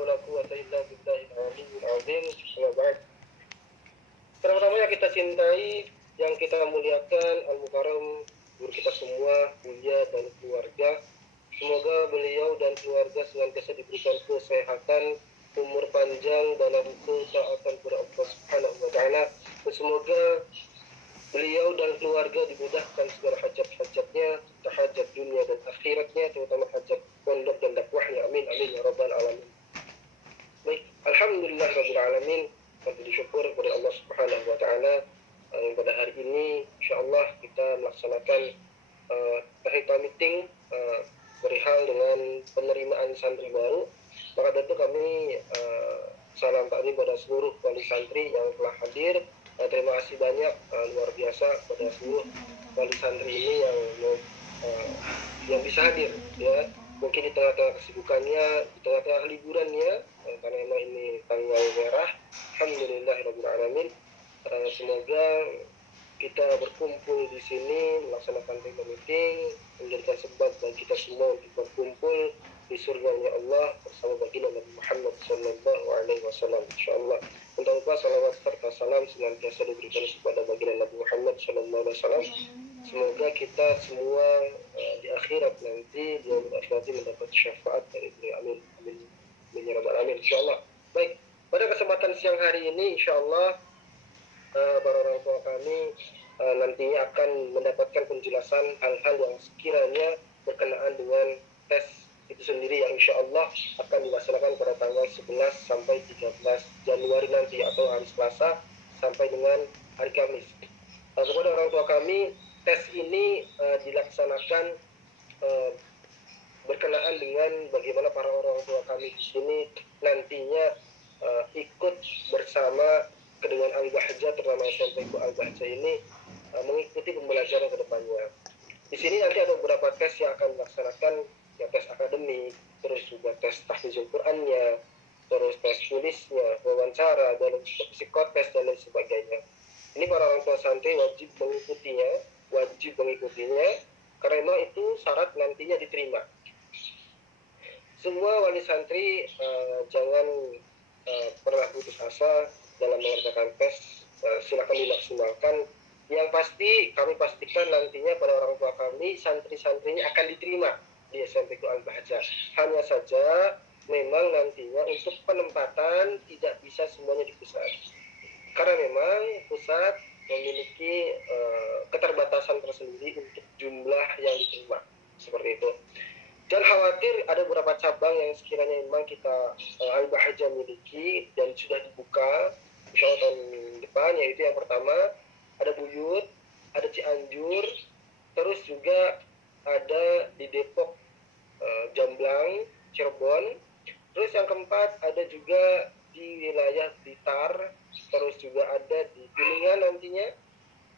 wala quwwata illa billahil aliyyil azim. Amma ba'd. Pertama yang kita cintai, yang kita muliakan, Al-Mukarram, guru kita semua, Buya dan keluarga. Semoga beliau dan keluarga senantiasa diberikan kesehatan, umur panjang dalam ketaatan kepada Allah Subhanahu wa taala. Dan semoga beliau dan keluarga dimudahkan segala hajat-hajatnya, hajat dunia dan akhiratnya, terutama hajat pondok dan dakwahnya. Amin amin ya rabbal alamin. Baik, alhamdulillah rabbil alamin. Kita bersyukur kepada Allah Subhanahu wa taala yang pada hari ini insyaallah kita melaksanakan tahita meeting perihal dengan penerimaan santri baru. Maka tentu kami salam taklim pada seluruh wali santri yang telah hadir. Terima kasih banyak luar biasa pada seluruh wali santri ini yang bisa hadir, ya. Mungkin di tengah-tengah kesibukannya, di tengah-tengah liburannya, karena memang ini tanggal merah. Alhamdulillahirabbil alamin. Semoga kita berkumpul di sini melaksanakan tema meeting menjadikan sebab bagi kita semua untuk berkumpul di surganya Allah bersama baginda Nabi Muhammad sallallahu alaihi wasallam, insyaallah. Untuk lupa salawat serta salam senantiasa diberikan kepada baginda Nabi Muhammad sallallahu alaihi wasallam. Semoga kita semua di akhirat nanti di akhirat mendapat syafaat dari beliau. Amin amin ya rabbal alamin, insyaallah. Baik, pada kesempatan siang hari ini insyaallah para orang tua kami nantinya akan mendapatkan penjelasan hal-hal yang sekiranya berkenaan dengan tes itu sendiri yang insya Allah akan dilaksanakan pada tanggal 11 sampai 13 Januari nanti atau hari Selasa sampai dengan hari Kamis. Kepada orang tua kami, tes ini dilaksanakan berkenaan dengan bagaimana para orang tua kami di sini nantinya ikut bersama dengan Al-Bahjah, terutama SMP Al-Bahjah ini mengikuti pembelajaran ke depannya. Di sini nanti ada beberapa tes yang akan dilaksanakan, ya tes akademik, terus juga tes tahfizul Qur'annya, terus tes tulisnya, wawancara, dan psikotes dan lain sebagainya. Ini para orang tua santri wajib mengikutinya, karena memang itu syarat nantinya diterima. Semua wali santri jangan pernah putus asa dalam mengerjakan tes, silakan dimaksimalkan. Yang pasti kami pastikan nantinya pada orang tua kami, santri-santrinya akan diterima di SMP Al-Bahjah. Hanya saja memang nantinya untuk penempatan tidak bisa semuanya di pusat, karena memang pusat memiliki keterbatasan tersendiri untuk jumlah yang diterima, seperti itu. Dan khawatir ada beberapa cabang yang sekiranya memang kita Al-Bahjah miliki dan sudah dibuka insya Allah tahun depan, yaitu yang pertama ada Buyut, ada Cianjur, terus juga ada di Depok, Jamblang, Cirebon, terus yang keempat ada juga di wilayah Blitar, terus juga ada di Kuningan nantinya,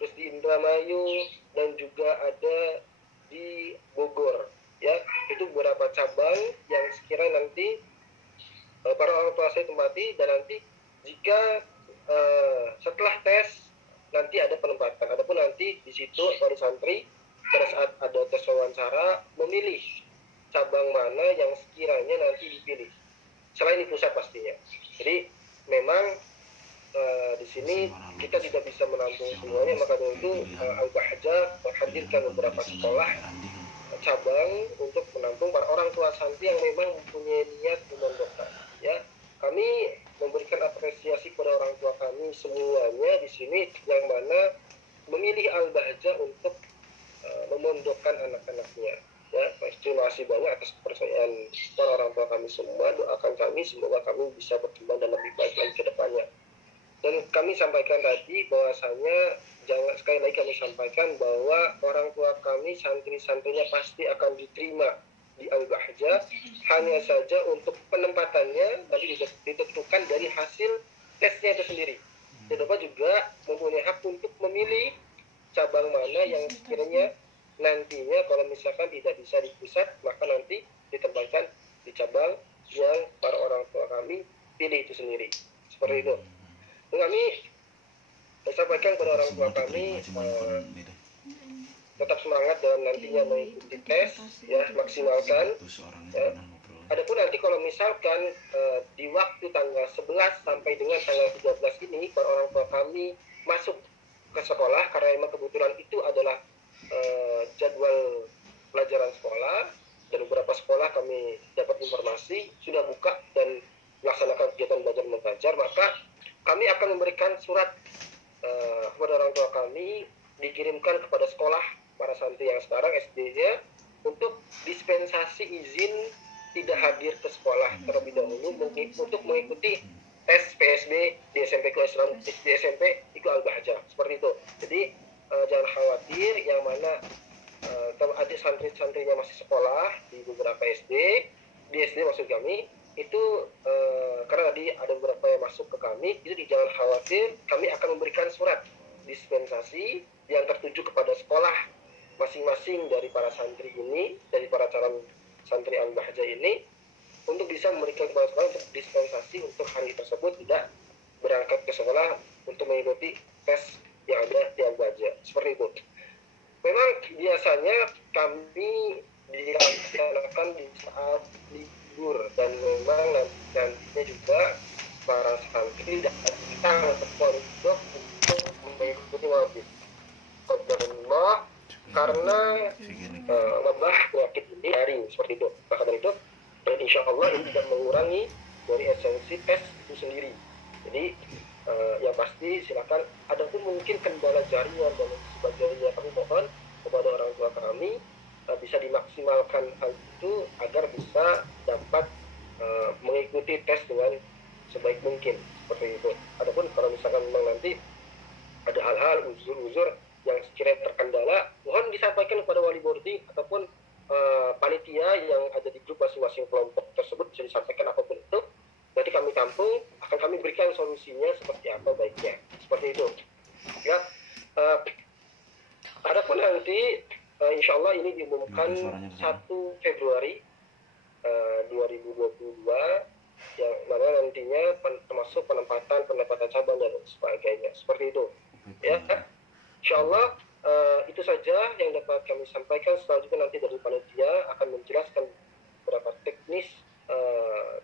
terus di Indramayu, dan juga ada di Bogor, ya. Itu beberapa cabang yang sekiranya nanti para orang tua saya tempati, dan nanti jika setelah tes nanti ada penempatan. Adapun nanti di situ wali santri pada saat ada tes wawancara memilih cabang mana yang sekiranya nanti dipilih selain di pusat pastinya. Jadi memang di sini kita tidak bisa menampung semuanya, maka dari itu Al-Bahjah menghadirkan beberapa sekolah cabang untuk menampung para orang tua santri yang memang mempunyai niat memondokkan, ya. Kami memberikan apresiasi kepada orang tua kami semuanya di sini yang mana memilih Al-Bahjah untuk memondokkan anak-anaknya, ya. Terima kasih banyak atas kepercayaan para orang tua kami semua. Doakan kami semoga kami bisa berkembang dan lebih baik lagi ke depannya. Dan kami sampaikan tadi bahwasanya sekali lagi kami sampaikan bahwa orang tua kami santri-santrinya pasti akan diterima di Al-Bahjah. Hanya saja untuk penempatannya nanti ditentukan dari hasil tesnya itu sendiri. Dan Bapak juga mempunyai hak untuk memilih cabang mana yang sekiranya nantinya kalau misalkan tidak bisa di pusat, maka nanti ditempatkan di cabang yang para orang tua kami pilih itu sendiri. Seperti itu. Dan kami sampaikan kepada orang tua kami tetap semangat dalam nantinya mengikuti tes, ya, maksimalkan, ya. Adapun nanti kalau misalkan di waktu tanggal 11 sampai dengan tanggal 13 ini para orang tua kami masuk ke sekolah, karena memang kebetulan itu adalah jadwal pelajaran sekolah, dan beberapa sekolah kami dapat informasi sudah buka dan melaksanakan kegiatan belajar mengajar, maka kami akan memberikan surat kepada orang tua kami, dikirimkan kepada sekolah para santri yang sekarang SD-nya untuk dispensasi izin tidak hadir ke sekolah terlebih dahulu untuk mengikuti tes PSB di SMP Islam di SMP Iqbal Al-Bahjah, seperti itu. Jadi jangan khawatir, yang mana adik santri-santrinya masih sekolah di beberapa SD, di SD maksud kami itu karena tadi ada beberapa yang masuk ke kami, itu jangan khawatir, kami akan memberikan surat dispensasi yang tertuju kepada sekolah masing-masing dari para santri ini, dari para calon santri Al-Bahjah ini, untuk bisa memberikan kepada sekolah untuk dispensasi untuk hari tersebut tidak berangkat ke sekolah untuk mengikuti tes yang ada di Al-Bahjah, seperti itu. Memang biasanya kami dilaksanakan di saat libur, dan memang nantinya juga para santri datang ke pondok untuk mengikuti wajib Allah karena wabah penyakit ini daring, seperti itu. Maka dari itu, dan insya Allah ini tidak mengurangi dari esensi tes itu sendiri. Jadi yang pasti silakan, adapun mungkin kendala jaringan dan sebagainya, kami mohon kepada orang tua kami bisa dimaksimalkan hal itu agar bisa dapat mengikuti tes dengan sebaik mungkin, seperti itu. Adapun kalau misalkan memang nanti ada hal-hal uzur-uzur yang sekiranya terkendala, mohon disampaikan kepada wali boarding ataupun panitia yang ada di grup masing-masing kelompok tersebut, bisa disampaikan apapun itu. Nanti kami tampung, akan kami berikan solusinya seperti apa baiknya, seperti itu. Ya, adapun nanti insya Allah ini diumumkan 1 Februari 2022, yang mana nantinya termasuk penempatan cabang dan sebagainya, seperti itu. Ya, insya Allah itu saja yang dapat kami sampaikan. Selanjutnya nanti dari panitia akan menjelaskan beberapa teknis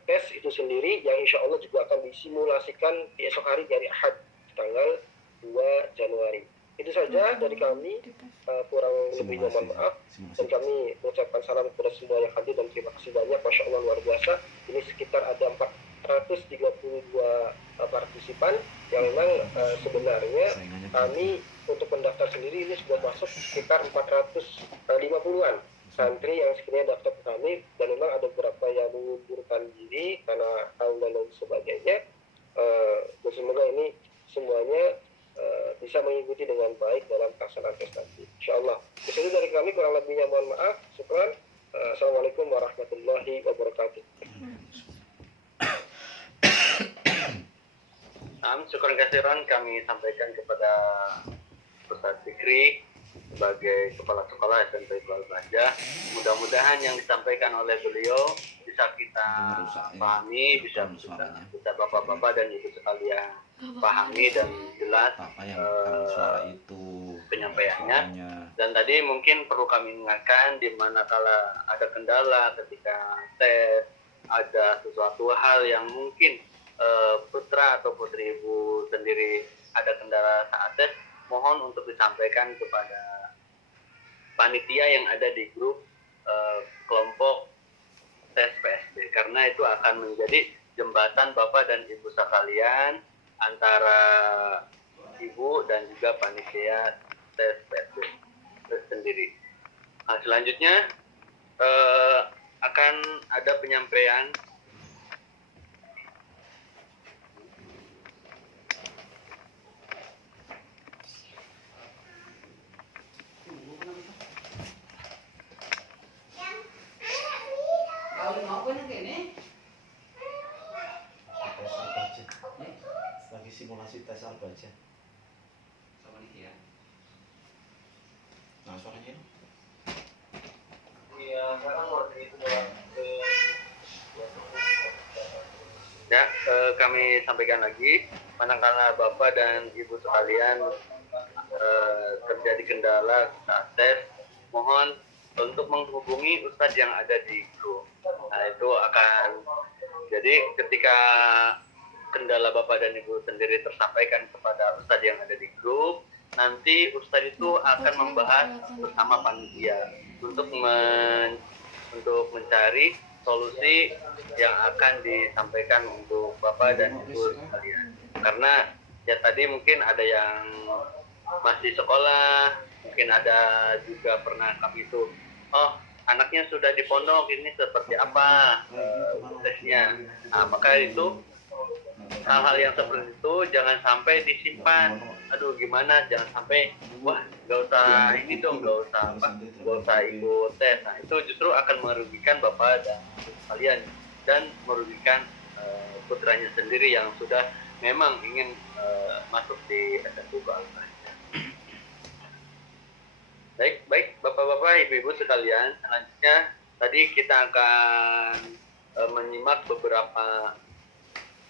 tes itu sendiri, yang insya Allah juga akan disimulasikan di esok hari dari Ahad tanggal 2 Januari. Itu saja dari kami, kurang lebihnya mohon maaf, dan kami mengucapkan salam kepada semua yang hadir, dan terima kasih banyak, Masya Allah luar biasa. Ini sekitar ada 432 partisipan yang memang sebenarnya kami untuk pendaftar sendiri ini sudah masuk sekitar 450-an santri yang sekiranya daftar ke kami, dan memang ada beberapa yang mengundurkan diri karena hal dan lain sebagainya. Dan semoga ini semuanya bisa mengikuti dengan baik dalam pelaksanaan tes nanti, insyaallah. Itu dari kami, kurang lebihnya mohon maaf. Syukran. Assalamualaikum warahmatullahi wabarakatuh. Syukur kasiran kami sampaikan kepada Ustaz Fikri sebagai Kepala Sekolah SMP Iqbal Al-Bahjah. Mudah-mudahan yang disampaikan oleh beliau bisa kita pahami, bisa bapak-bapak dan ibu sekalian pahami dan jelas penyampaiannya. Dan tadi mungkin perlu kami ingatkan, di mana kala ada kendala ketika tes, ada sesuatu hal yang mungkin putra atau putri ibu sendiri ada kendala saat tes, mohon untuk disampaikan kepada panitia yang ada di grup kelompok tes PSB, karena itu akan menjadi jembatan bapak dan ibu sekalian antara ibu dan juga panitia tes PSB sendiri. Nah, selanjutnya akan ada penyampaian lagi simulasi tes Al-Bahjah. Sama nih ya. Nah, suaranya ini. Iya, sekarang waktu itu ya, kami sampaikan lagi, manakala bapak dan ibu sekalian terjadi kendala saat tes, mohon untuk menghubungi ustadz yang ada di grup Nah, itu akan jadi ketika kendala Bapak dan Ibu sendiri tersampaikan kepada Ustadz yang ada di grup, nanti Ustadz itu akan membahas bersama panitia untuk mencari solusi yang akan disampaikan untuk Bapak dan Ibu sekalian. Karena ya tadi mungkin ada yang masih sekolah, mungkin ada juga pernah kami itu, oh anaknya sudah di pondok, ini seperti apa tesnya. Nah, maka itu hal-hal yang seperti itu jangan sampai disimpan. Aduh gimana, jangan sampai wah gak usah ini dong, gak usah ikut tes. Nah itu justru akan merugikan Bapak dan kalian dan merugikan putranya sendiri yang sudah memang ingin masuk di SMK Al-Bahjah. Baik Bapak-bapak, Ibu-ibu sekalian, selanjutnya tadi kita akan menyimak beberapa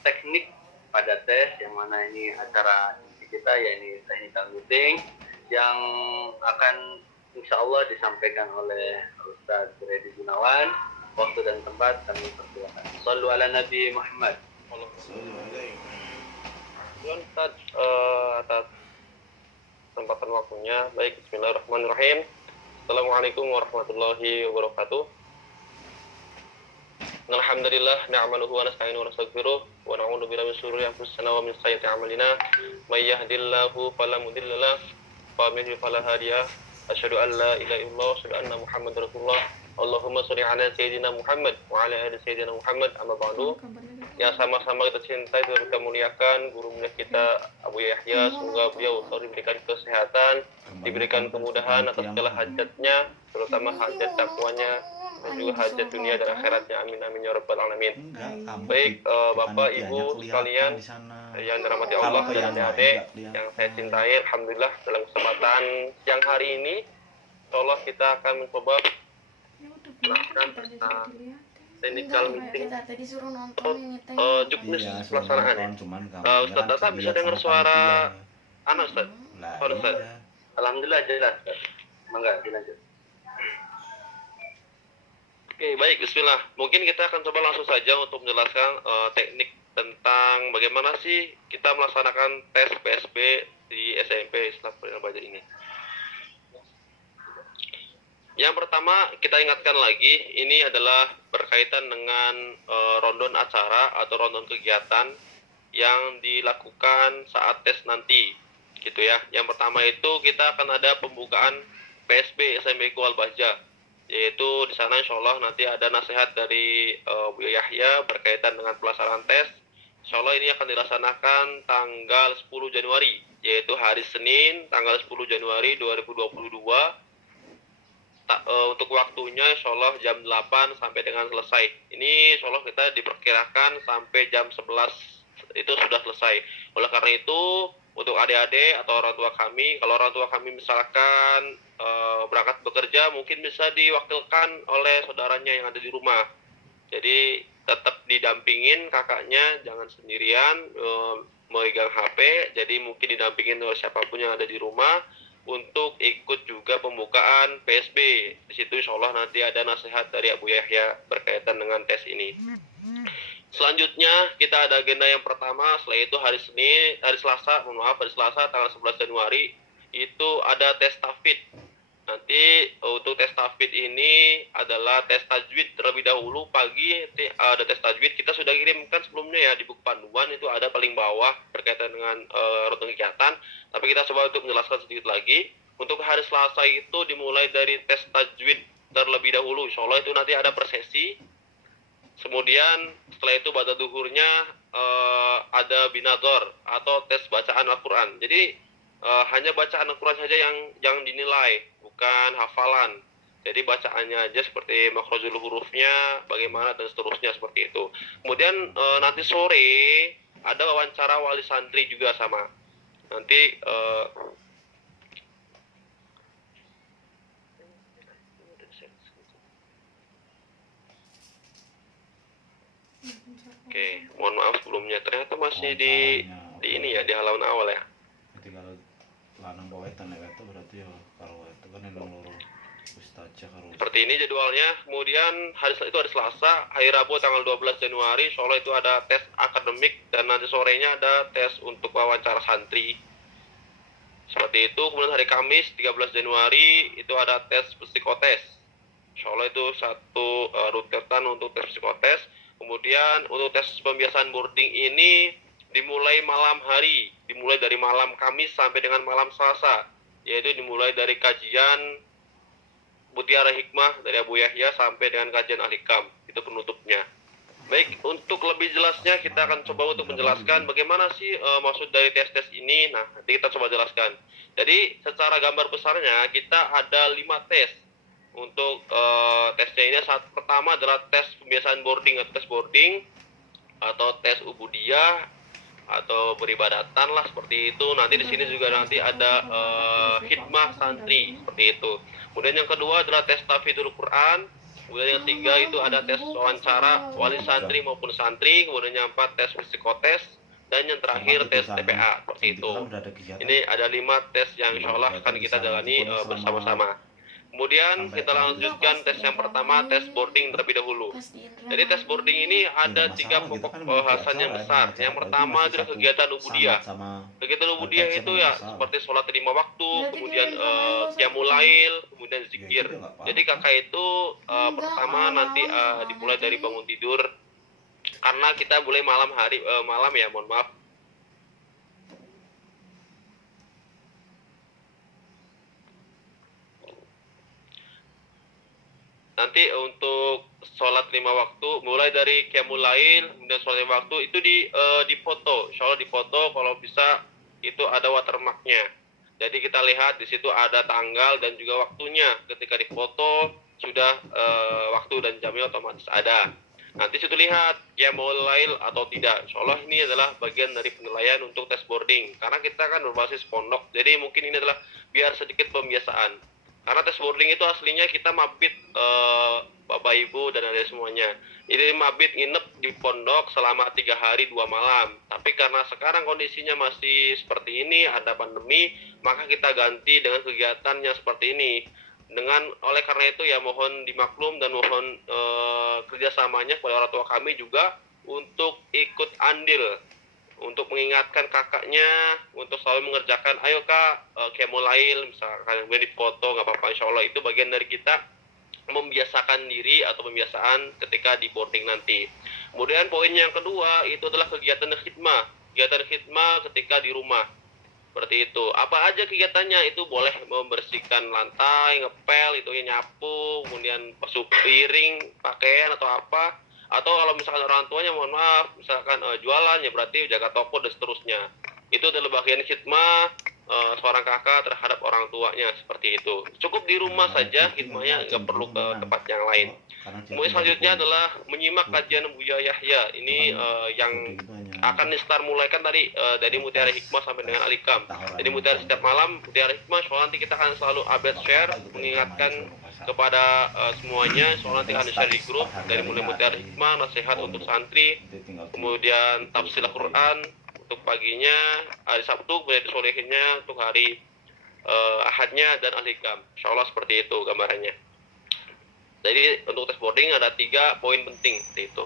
teknik pada tes, yang mana ini acara kita yakni technical meeting yang akan insya Allah disampaikan oleh Ustaz Reddy Gunawan. Waktu dan tempat kami persilakan. Shallu ala Nabi Muhammad. Ustaz, atas kesempatan waktunya. Baik, bismillahirrahmanirrahim. Assalamualaikum warahmatullahi wabarakatuh. Alhamdulillah na'maluhu wa nasta'inuhu wa nastaghfiruh wa na'udzu billahi min shururi anfusina wa min sayyiati a'malina. May yahdihillahu fala mudilla lahu wa may yudlil fala hadiya lahu. Asyhadu an la ilaha illallah wa asyhadu anna Muhammadar Rasulullah. Allahumma shalli ala sayyidina Muhammad wa ala ali sayyidina Muhammad. Amma ba'du. Yang sama-sama kita cintai dan kita muliakan guru mulia kita Abu Yahya, semoga beliau diberikan kesehatan, diberikan kemudahan atas segala hajatnya, terutama hajat takwanya dan juga hajat dunia dan akhiratnya. Amin amin ya rabbal alamin. Baik Bapak Ibu sekalian yang dirahmati Allah dan adik-adik yang saya cintai, alhamdulillah dalam kesempatan siang hari ini insyaallah kita akan mencoba melakukan technical meeting juknis pelaksanaan. Ustaz Tata bisa dengar suara anak Ustaz? Ustaz. Alhamdulillah jelas. Mangga dilanjut. Oke, baik, bismillah. Mungkin kita akan coba langsung saja untuk menjelaskan teknik tentang bagaimana sih kita melaksanakan tes PSB di SMP Islam Al-Bahjah ini. Yang pertama kita ingatkan lagi, ini adalah berkaitan dengan rondon acara atau rondon kegiatan yang dilakukan saat tes nanti, gitu ya. Yang pertama itu kita akan ada pembukaan PSB SMP Al-Bahjah, yaitu di sana insya Allah nanti ada nasihat dari Bu Yahya berkaitan dengan pelaksanaan tes. Insya Allah ini akan dilaksanakan tanggal 10 Januari, yaitu hari Senin tanggal 10 Januari 2022. Untuk waktunya insya Allah jam 8 sampai dengan selesai. Ini insya Allah kita diperkirakan sampai jam 11 itu sudah selesai. Oleh karena itu untuk adik-adik atau orang tua kami, kalau orang tua kami misalkan berangkat bekerja, mungkin bisa diwakilkan oleh saudaranya yang ada di rumah. Jadi tetap didampingin kakaknya, jangan sendirian memegang HP. Jadi mungkin didampingin oleh siapapun yang ada di rumah untuk ikut juga pembukaan PSB. Di situ insya Allah nanti ada nasihat dari Abu Yahya berkaitan dengan tes ini. Selanjutnya kita ada agenda yang pertama, setelah itu hari Selasa tanggal 11 Januari itu ada tes tahfidz. Nanti untuk tes tahfidz ini adalah tes tajwid terlebih dahulu. Pagi ada tes tajwid, kita sudah kirimkan sebelumnya ya di buku panduan, itu ada paling bawah berkaitan dengan rutun kegiatan. Tapi kita coba untuk menjelaskan sedikit lagi. Untuk hari Selasa itu dimulai dari tes tajwid terlebih dahulu. Insya Allah itu nanti ada persesi. Kemudian setelah itu pada duhurnya ada binador atau tes bacaan Al-Quran. Jadi hanya bacaan Al-Quran saja yang dinilai, bukan hafalan. Jadi bacaannya aja seperti makhrajul hurufnya, bagaimana dan seterusnya seperti itu. Kemudian nanti sore ada wawancara wali santri juga sama. Nanti oke, mohon maaf sebelumnya. Ternyata masih di ini ya, di halaman awal ya. Jadi kalau lanang bawa itu berarti ya kalau itu kan yang loro Seperti ini jadwalnya. Kemudian hari itu hari Selasa, hari Rabu tanggal 12 Januari, insya Allah itu ada tes akademik dan nanti sorenya ada tes untuk wawancara santri. Seperti itu. Kemudian hari Kamis 13 Januari itu ada tes psikotes. Insya Allah itu satu rutetan untuk tes psikotes. Kemudian untuk tes pembiasaan boarding ini dimulai malam hari, dimulai dari malam Kamis sampai dengan malam Selasa, yaitu dimulai dari kajian Mutiara Hikmah dari Abu Yahya sampai dengan kajian Al-Hikam, itu penutupnya. Baik, untuk lebih jelasnya kita akan coba untuk menjelaskan bagaimana sih maksud dari tes-tes ini. Nah, nanti kita coba jelaskan. Jadi, secara gambar besarnya kita ada 5 tes. Untuk tesnya ini pertama adalah tes pembiasaan boarding atau tes boarding atau tes ubudiyah atau beribadatan lah seperti itu. Nanti di sini juga nanti ada khidmah santri seperti itu. Kemudian yang kedua adalah tes tahfidzul Quran. Kemudian yang ketiga itu ada tes wawancara wali santri maupun santri. Kemudian yang keempat tes psikotes. Dan yang terakhir tes TPA seperti itu. Ini ada 5 tes yang insya Allah akan kita jalani bersama-sama. Kemudian kita lanjutkan tes yang pertama, tes boarding terlebih dahulu. Jadi tes boarding ini ada 3 pokok bahasan yang besar. Yang pertama adalah kegiatan ubudiyah. Kegiatan ubudiyah itu ya seperti sholat 5 waktu, kemudian qiyamul lail, kemudian zikir. Jadi kakak itu pertama nanti dimulai dari bangun tidur. Karena kita boleh malam ya, mohon maaf. Nanti untuk sholat 5 waktu, mulai dari qiyamul lail, kemudian sholat 5 waktu, itu di foto. Insya Allah di foto, kalau bisa itu ada watermarknya. Jadi kita lihat di situ ada tanggal dan juga waktunya. Ketika di foto, sudah waktu dan jamnya otomatis ada. Nanti situ lihat qiyamul lail atau tidak. Insya Allah ini adalah bagian dari penilaian untuk tes boarding. Karena kita kan berbasis pondok, jadi mungkin ini adalah biar sedikit pembiasaan. Karena tes boarding itu aslinya kita mabit Bapak Ibu dan ada semuanya. Ini mabit nginep di pondok selama 3 hari 2 malam. Tapi karena sekarang kondisinya masih seperti ini, ada pandemi, maka kita ganti dengan kegiatan yang seperti ini. Oleh karena itu ya mohon dimaklum dan mohon kerjasamanya kepada orang tua kami juga untuk ikut andil, untuk mengingatkan kakaknya untuk selalu mengerjakan, ayo kak, qiyamul lail misalkan yang di foto nggak apa-apa, insya Allah itu bagian dari kita membiasakan diri atau pembiasaan ketika di boarding nanti. Kemudian poin yang kedua itu adalah kegiatan khidmah ketika di rumah seperti itu. Apa aja kegiatannya? Itu boleh membersihkan lantai, ngepel, itu ya nyapu, kemudian basuh piring, pakaian atau apa. Atau kalau misalkan orang tuanya mohon maaf misalkan jualan ya berarti jaga toko dan seterusnya. Itu adalah bagian khidmah seorang kakak terhadap orang tuanya seperti itu. Cukup di rumah saja khidmahnya, nggak perlu ke tempat yang lain. Kemudian selanjutnya adalah menyimak kajian Buya Yahya. Ini yang akan di-start mulai kan tadi dari Mutiara Hikmah sampai dengan Al-Hikam. Jadi Mutiara setiap malam, Mutiara Hikmah, soalnya nanti kita akan selalu update share, mengingatkan kepada semuanya. Soalnya nanti akan share di grup dari mulai Mutiara Hikmah, nasihat untuk santri, kemudian tafsir Al-Quran untuk paginya, hari Sabtu, kemudian disolehinnya untuk hari Ahadnya dan Al-Hikam. Insya Allah seperti itu gambarannya. Jadi untuk tes boarding ada 3 poin penting seperti itu.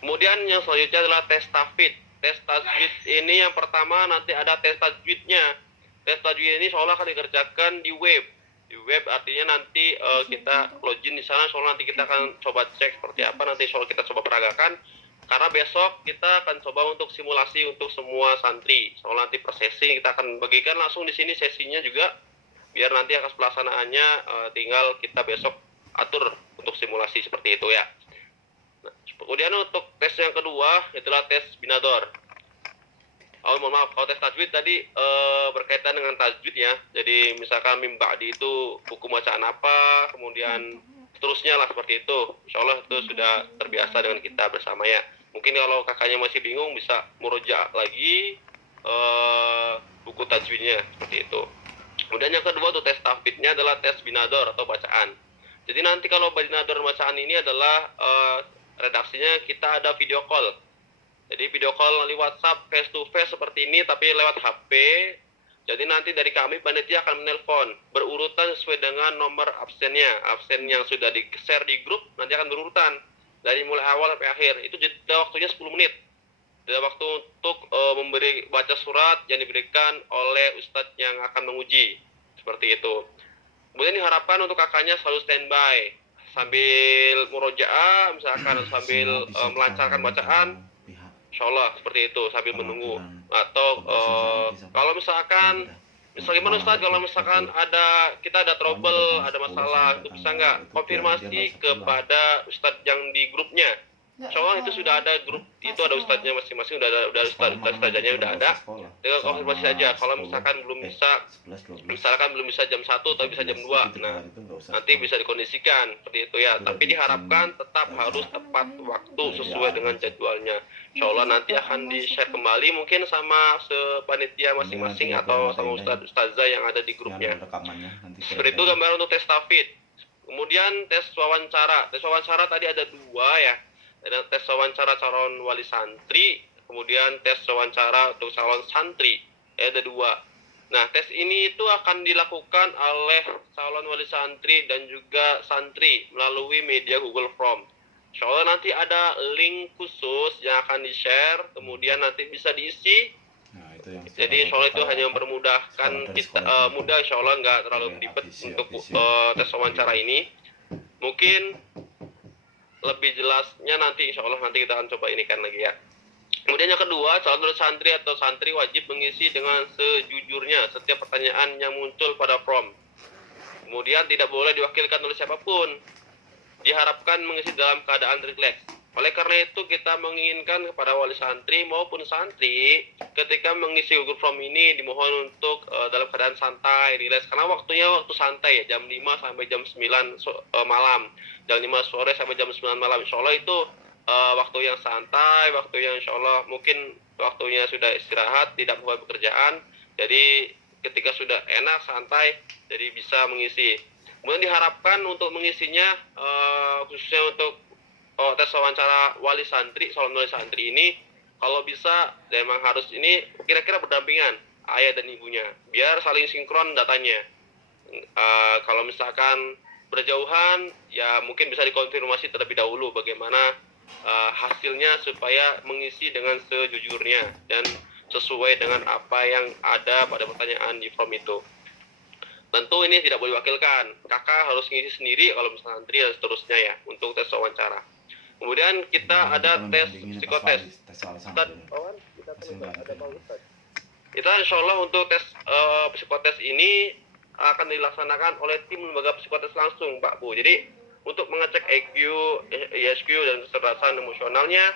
Kemudian yang selanjutnya adalah tes tahfidz. Tes tajwid ini yang pertama nanti ada tes tajwidnya. Tes tajwid ini seolah akan dikerjakan di web. Di web artinya nanti kita login di sana, soalnya nanti kita akan coba cek seperti apa, nanti soal kita coba peragakan. Karena besok kita akan coba untuk simulasi untuk semua santri. Soalnya nanti per sesi kita akan bagikan langsung di sini sesinya juga, biar nanti akan pelaksanaannya tinggal kita besok atur untuk simulasi seperti itu ya. Nah, kemudian untuk tes yang kedua itulah tes binador. Mohon maaf, kalau tes tajwid tadi berkaitan dengan tajwid ya. Jadi misalkan mim ba'di itu hukum bacaan apa, kemudian seterusnya lah seperti itu. Insya Allah itu sudah terbiasa dengan kita bersama ya. Mungkin kalau kakaknya masih bingung bisa murojaah lagi buku tajwidnya seperti itu. Kemudian yang kedua tuh tes tahfidznya adalah tes binador atau bacaan. Jadi nanti kalau binador bacaan ini adalah redaksinya kita ada video call. Jadi video call melalui WhatsApp face to face seperti ini, tapi lewat HP Jadi nanti dari kami panitia akan menelpon berurutan sesuai dengan nomor absennya. Absen yang sudah di-share di grup nanti akan berurutan dari mulai awal sampai akhir. Itu jeda waktunya 10 menit. Jeda waktu untuk memberi baca surat yang diberikan oleh ustadz yang akan menguji. Seperti itu. Kemudian diharapkan untuk kakaknya selalu standby sambil murojaah, misalkan sambil melancarkan bacaan. Insyaallah seperti itu sambil menunggu. Atau kalau misalkan gimana Ustaz, kalau misalkan kita ada trouble, ada masalah, itu bisa nggak konfirmasi kepada Ustadz yang di grupnya. Insyaallah itu sudah ada grup, itu ada ustadznya masing-masing, udah ustadzanya udah ada. Tinggal konfirmasi saja. Kalau misalkan belum bisa jam 1 atau bisa jam 2, nah nanti bisa dikondisikan seperti itu ya. Tapi diharapkan tetap harus tepat waktu sesuai dengan jadwalnya. Insyaallah nanti akan di-share kembali mungkin sama sepanitia masing-masing atau sama ustazah yang ada di grupnya. Seperti itu gambaran untuk tes tafid. Kemudian tes wawancara. Tes wawancara tadi ada 2 ya. Ada tes wawancara calon wali santri, kemudian tes wawancara untuk calon santri. Ada 2. Nah, tes ini itu akan dilakukan oleh calon wali santri dan juga santri melalui media Google Form. Insyaallah nanti ada link khusus yang akan di-share, kemudian nanti bisa diisi. Jadi insyaallah itu hanya mempermudahkan kita, mudah insyaallah, nggak terlalu ribet untuk tes wawancara ini. Mungkin lebih jelasnya nanti insyaallah nanti kita akan coba inikan lagi ya. Kemudian yang kedua, calon santri atau santri wajib mengisi dengan sejujurnya setiap pertanyaan yang muncul pada form. Kemudian tidak boleh diwakilkan oleh siapapun. Diharapkan mengisi dalam keadaan rileks. Oleh karena itu kita menginginkan kepada wali santri maupun santri ketika mengisi Google Form ini dimohon untuk dalam keadaan santai, rileks, karena waktunya waktu santai ya, jam 5 sampai jam 9 malam, jam 5 sore sampai jam 9 malam. Insyaallah itu waktu yang santai, waktu yang insyaallah mungkin waktunya sudah istirahat, tidak buat pekerjaan. Jadi ketika sudah enak, santai, jadi bisa mengisi. Kemudian diharapkan untuk mengisinya khususnya untuk tes wawancara wali santri, calon wali santri ini kalau bisa memang harus ini kira-kira berdampingan ayah dan ibunya biar saling sinkron datanya. Kalau misalkan berjauhan ya mungkin bisa dikonfirmasi terlebih dahulu bagaimana hasilnya supaya mengisi dengan sejujurnya dan sesuai dengan apa yang ada pada pertanyaan di form itu. Tentu ini tidak boleh diwakilkan, kakak harus ngisi sendiri kalau misalnya santri dan seterusnya ya untuk tes wawancara. Kemudian kita ada tes psikotes. Kita insyaallah untuk tes psikotes ini akan dilaksanakan oleh tim lembaga psikotes langsung Pak Bu. Jadi untuk mengecek EQ, ISQ dan kecerdasan emosionalnya,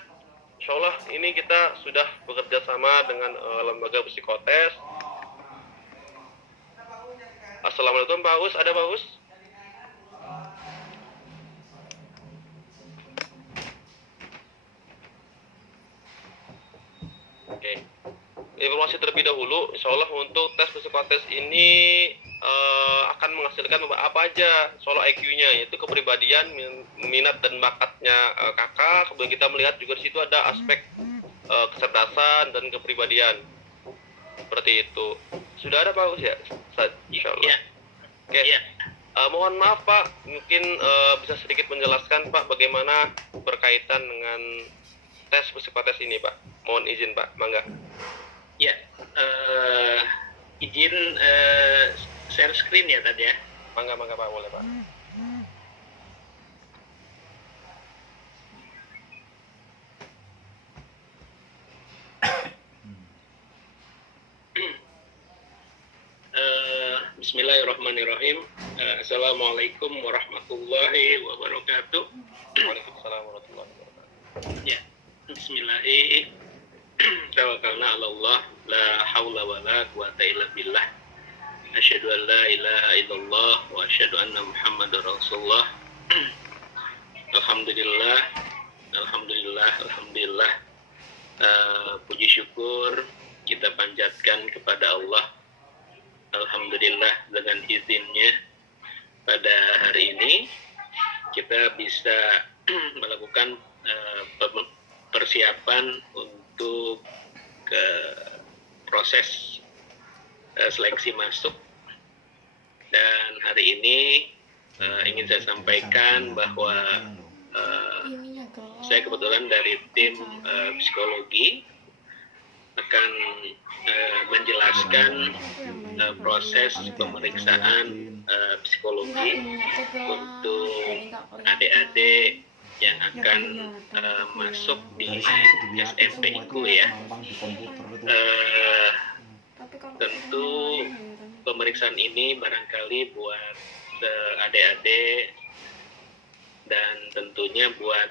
insyaallah ini kita sudah bekerja sama dengan lembaga psikotes. Assalamualaikum Pak Us, ada Pak Us? Oke. Informasi terlebih dahulu, insyaallah untuk tes psikotes ini akan menghasilkan apa aja soal IQ-nya, yaitu kepribadian, minat dan bakatnya kakak. Kemudian kita melihat juga di situ ada aspek kecerdasan dan kepribadian. Seperti itu. Sudah ada Pak Us ya? Insyaallah. Ya. Oke. Ya. Mohon maaf Pak, mungkin bisa sedikit menjelaskan Pak bagaimana berkaitan dengan tes psikotes ini Pak. Mohon izin Pak, mangga. Ya, izin share screen ya tadi ya. Mangga Pak, boleh Pak. Bismillahirrahmanirrahim. Assalamualaikum warahmatullahi wabarakatuh. Waalaikumsalam warahmatullahi wabarakatuh. Ya, bismillahirrahmanirrahim. Tawakkalna 'ala Allah, la haula wala quwata illa billah. Asyhadu an la ilaha illallah wa asyhadu anna Muhammadar Rasulullah. Alhamdulillah. Puji syukur kita panjatkan kepada Allah. Alhamdulillah dengan izinnya pada hari ini kita bisa melakukan persiapan untuk ke proses seleksi masuk. Dan hari ini ingin saya sampaikan bahwa saya kebetulan dari tim psikologi akan menjelaskan proses pemeriksaan psikologi untuk adik-adik yang akan masuk di SMP itu ya. Tentu pemeriksaan ini barangkali buat adik-adik dan tentunya buat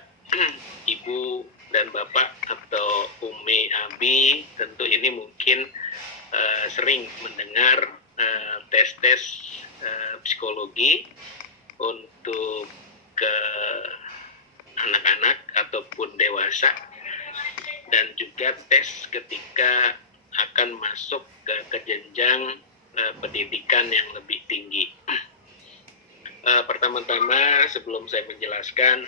ibu dan bapak atau umi abi, tentu ini mungkin sering mendengar tes-tes psikologi untuk ke anak-anak ataupun dewasa, dan juga tes ketika akan masuk ke jenjang pendidikan yang lebih tinggi. Pertama-tama sebelum saya menjelaskan,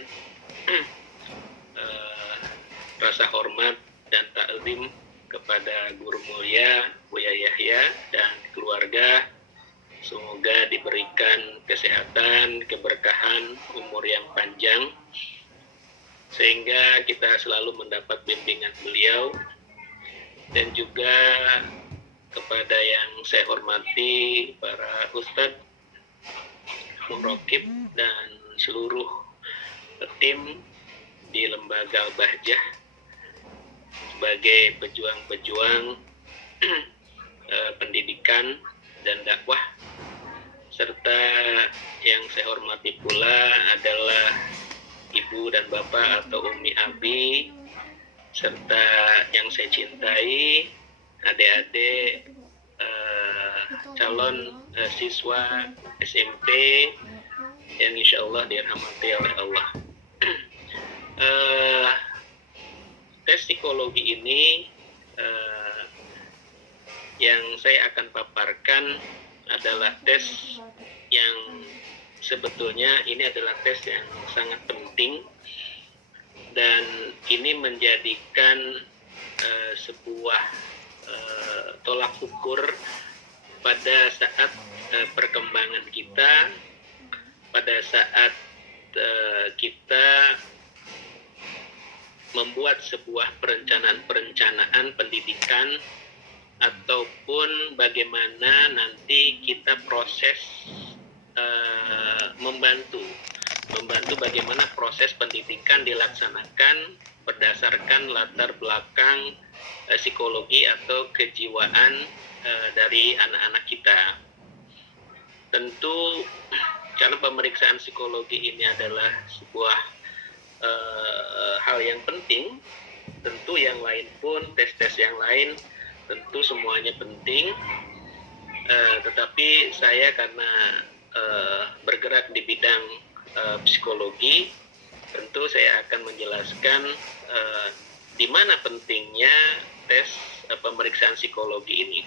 rasa hormat dan takzim kepada Guru Mulia Buya Yahya dan keluarga. Semoga diberikan kesehatan, keberkahan, umur yang panjang, sehingga kita selalu mendapat bimbingan beliau. Dan juga kepada yang saya hormati para ustadz, murokib, dan seluruh tim di lembaga Al-Bahjah sebagai pejuang-pejuang pendidikan dan dakwah, serta yang saya hormati pula adalah ibu dan bapak atau umi abi, serta yang saya cintai adik-adik calon siswa SMP yang insya Allah dirahmati oleh Allah. Tes psikologi ini yang saya akan paparkan adalah tes yang sebetulnya ini adalah tes yang sangat penting, dan ini menjadikan sebuah tolak ukur pada saat perkembangan kita, pada saat kita membuat sebuah perencanaan pendidikan, ataupun bagaimana nanti kita proses membantu bagaimana proses pendidikan dilaksanakan berdasarkan latar belakang psikologi atau kejiwaan dari anak-anak kita. Tentu karena pemeriksaan psikologi ini adalah sebuah hal yang penting, tentu yang lain pun, tes-tes yang lain tentu semuanya penting, tetapi saya karena bergerak di bidang psikologi, tentu saya akan menjelaskan di mana pentingnya tes pemeriksaan psikologi ini.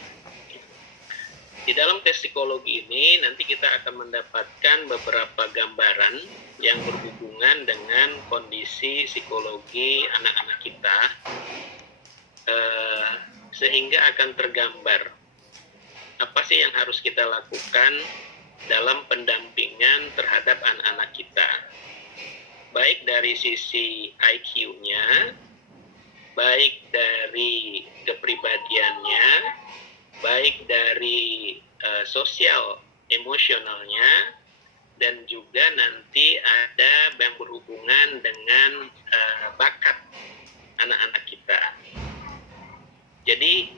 Di dalam tes psikologi ini nanti kita akan mendapatkan beberapa gambaran yang berhubungan dengan kondisi psikologi anak-anak kita, sehingga akan tergambar apa sih yang harus kita lakukan dalam pendampingan terhadap anak-anak kita, baik dari sisi IQ-nya, baik dari kepribadiannya, baik dari sosial emosionalnya, dan juga nanti ada yang berhubungan dengan bakat anak-anak kita. Jadi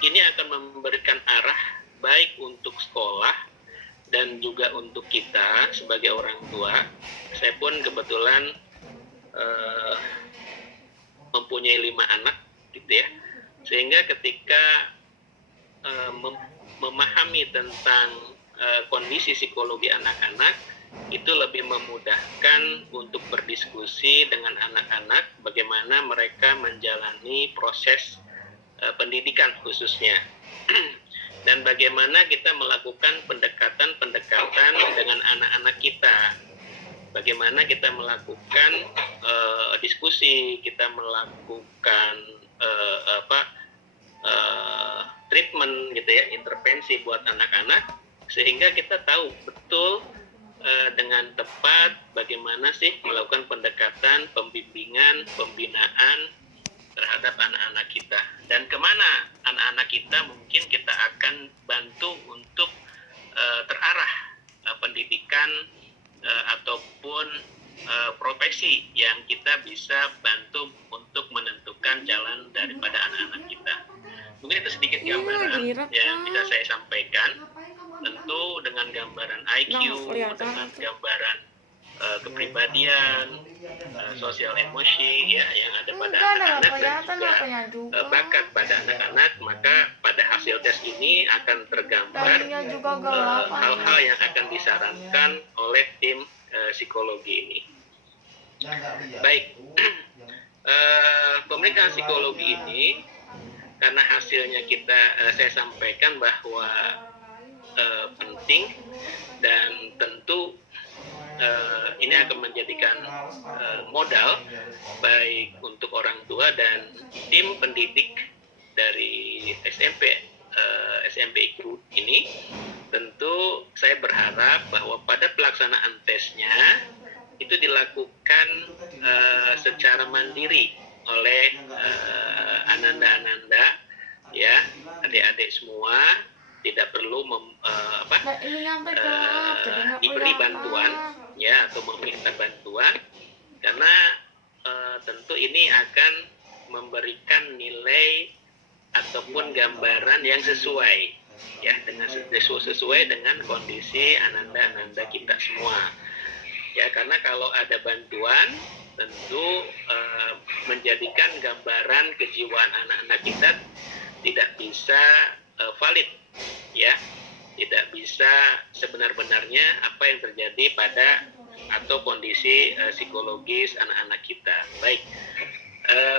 ini akan memberikan arah baik untuk sekolah dan juga untuk kita sebagai orang tua. Saya pun kebetulan mempunyai 5 anak gitu ya, sehingga ketika memahami tentang kondisi psikologi anak-anak itu lebih memudahkan untuk berdiskusi dengan anak-anak bagaimana mereka menjalani proses pendidikan khususnya dan bagaimana kita melakukan pendekatan dengan anak-anak kita, bagaimana kita melakukan diskusi, kita melakukan treatment gitu ya, intervensi buat anak-anak, sehingga kita tahu betul dengan tepat bagaimana sih melakukan pendekatan, pembimbingan, pembinaan terhadap anak-anak kita, dan kemana anak-anak kita mungkin kita akan bantu untuk terarah pendidikan ataupun profesi yang kita bisa bantu untuk menentukan jalan daripada anak-anak kita. Mungkin itu sedikit gambaran yang bisa saya sampaikan, tentu dengan gambaran IQ, dengan gambaran kepribadian, sosial emosi ya yang ada pada anak-anak dan juga bakat pada anak-anak, maka pada hasil tes ini akan tergambar hal-hal yang akan disarankan oleh tim psikologi ini. Baik, pemeriksaan psikologi ini karena hasilnya saya sampaikan bahwa penting dan tentu ini akan menjadikan modal baik untuk orang tua dan tim pendidik dari SMP IQ ini. Tentu saya berharap bahwa pada pelaksanaan tesnya itu dilakukan secara mandiri oleh ananda-ananda ya, adik-adik semua, tidak perlu diberi bantuan ya atau meminta bantuan, karena tentu ini akan memberikan nilai ataupun gambaran yang sesuai ya, dengan sesuai dengan kondisi ananda-ananda kita semua ya, karena kalau ada bantuan tentu menjadikan gambaran kejiwaan anak-anak kita tidak bisa valid ya, tidak bisa sebenar-benarnya apa yang terjadi pada atau kondisi psikologis anak-anak kita. Baik,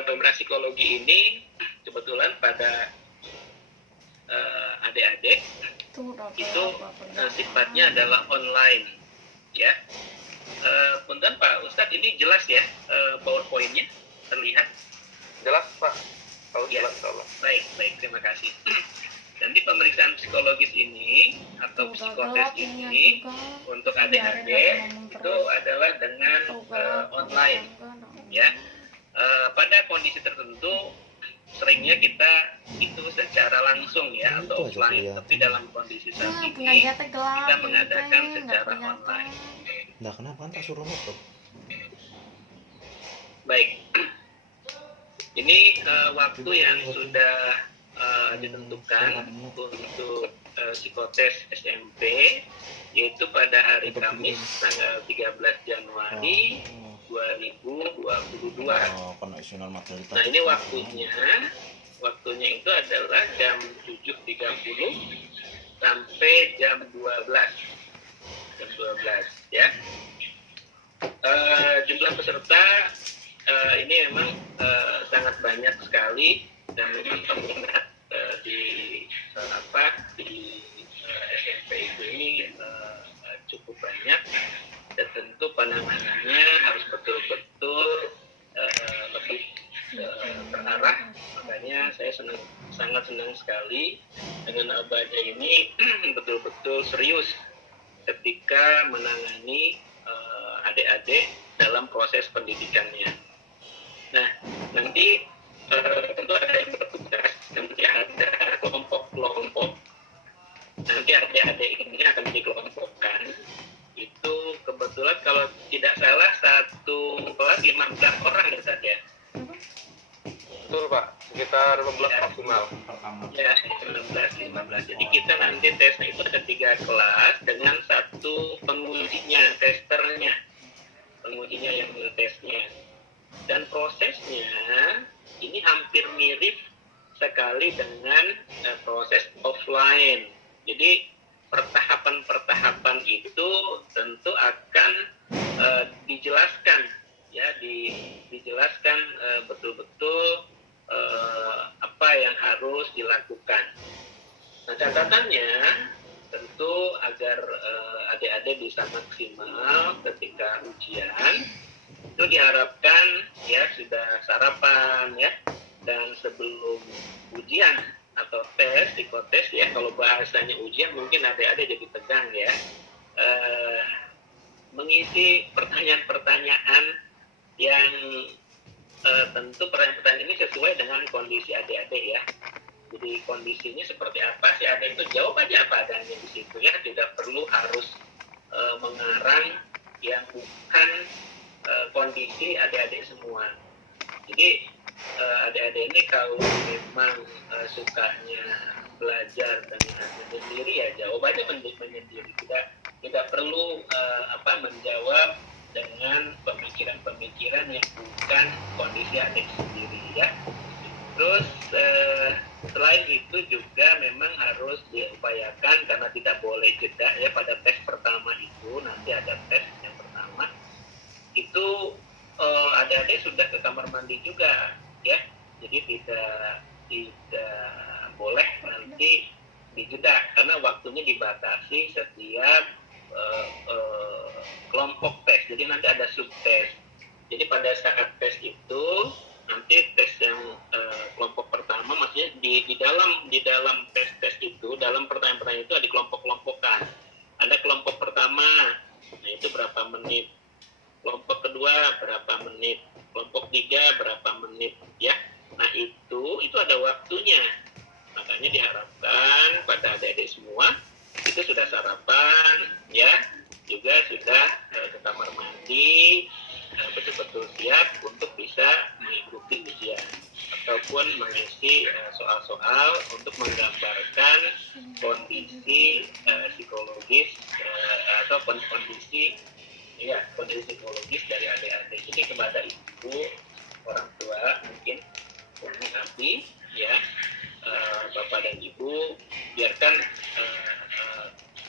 pemeriksaan psikologi ini kebetulan pada adik-adik itu sifatnya adalah online ya. Punten Pak Ustadz, ini jelas ya PowerPoint-nya terlihat? Jelas Pak, kalau ya. jelas Allah. Baik, terima kasih. Nanti pemeriksaan psikologis ini atau psikotes ini untuk adik-adik itu adalah dengan online ya. Pada kondisi tertentu seringnya kita itu secara langsung ya atau offline, tapi dalam kondisi saat ini kita mengadakan secara online. Nah, kenapa kan tak suruh nutup? Baik, ini waktu yang sudah ditentukan untuk psikotes SMP, yaitu pada hari Kamis tanggal 13 Januari 2022. Nah, ini waktunya itu adalah jam 7.30 sampai jam 12 ya. Jumlah peserta ini memang sangat banyak sekali, dan memang peminat di SMP ini cukup banyak, dan tentu penanganannya harus betul-betul lebih terarah. Makanya saya sangat senang sekali dengan Abada ini betul-betul serius ketika menangani adik-adik dalam proses pendidikannya. Nah, nanti tentu ada yang bertugas, nanti ada kelompok-kelompok. Nanti adik-adik ini akan dikelompokkan. Itu kebetulan kalau tidak salah satu kelas 15 orang ya Ustaz ya. Betul Pak, sekitar 15 maksimal. Ya, 15. Jadi kita nanti tesnya itu ada 3 kelas dengan satu pengujinya, testernya. Pengujinya yang ngetesnya. Dan prosesnya ini hampir mirip sekali dengan proses offline. Jadi pertahapan-pertahapan itu tentu akan dijelaskan ya, dijelaskan betul-betul apa yang harus dilakukan. Nah, catatannya tentu agar adik-adik bisa maksimal ketika ujian, itu diharapkan ya sudah sarapan ya, dan sebelum ujian ujian atau tes, psikotes ya, kalau bahasanya ujian mungkin adik-adik jadi tegang ya, mengisi pertanyaan-pertanyaan yang tentu pertanyaan-pertanyaan ini sesuai dengan kondisi adik-adik ya. Jadi kondisinya seperti apa sih adik itu, jawab aja apa adanya di situ ya, tidak perlu harus mengarang yang bukan kondisi adik-adik semua. Jadi adik-adik ini kalau memang sukanya belajar dengan menyendiri ya jawab aja menyendiri, tidak perlu menjawab dengan pemikiran-pemikiran yang bukan kondisi adik sendiri ya. Terus selain itu juga memang harus diupayakan karena tidak boleh jeda ya, pada tes pertama itu nanti ada tes yang pertama itu adik-adik sudah ke kamar mandi juga ya, jadi tidak boleh nanti dijeda karena waktunya dibatasi setiap kelompok tes, jadi nanti ada subtes. Jadi pada saat tes itu nanti tes yang kelompok pertama, maksudnya di dalam tes itu, dalam pertanyaan-pertanyaan itu ada kelompok-kelompokan. Ada kelompok pertama, nah itu berapa menit. Kelompok kedua berapa menit. Kelompok tiga berapa menit, ya. Nah itu ada waktunya. Makanya diharapkan pada adik-adik semua itu sudah sarapan, ya, juga sudah ke kamar mandi, betul-betul siap untuk bisa mengikuti ujian ataupun mengisi soal-soal untuk menggambarkan kondisi psikologis atau kondisi psikologis dari adik-adik. Jadi kepada ibu, orang tua mungkin Abi, ya, bapak dan ibu, biarkan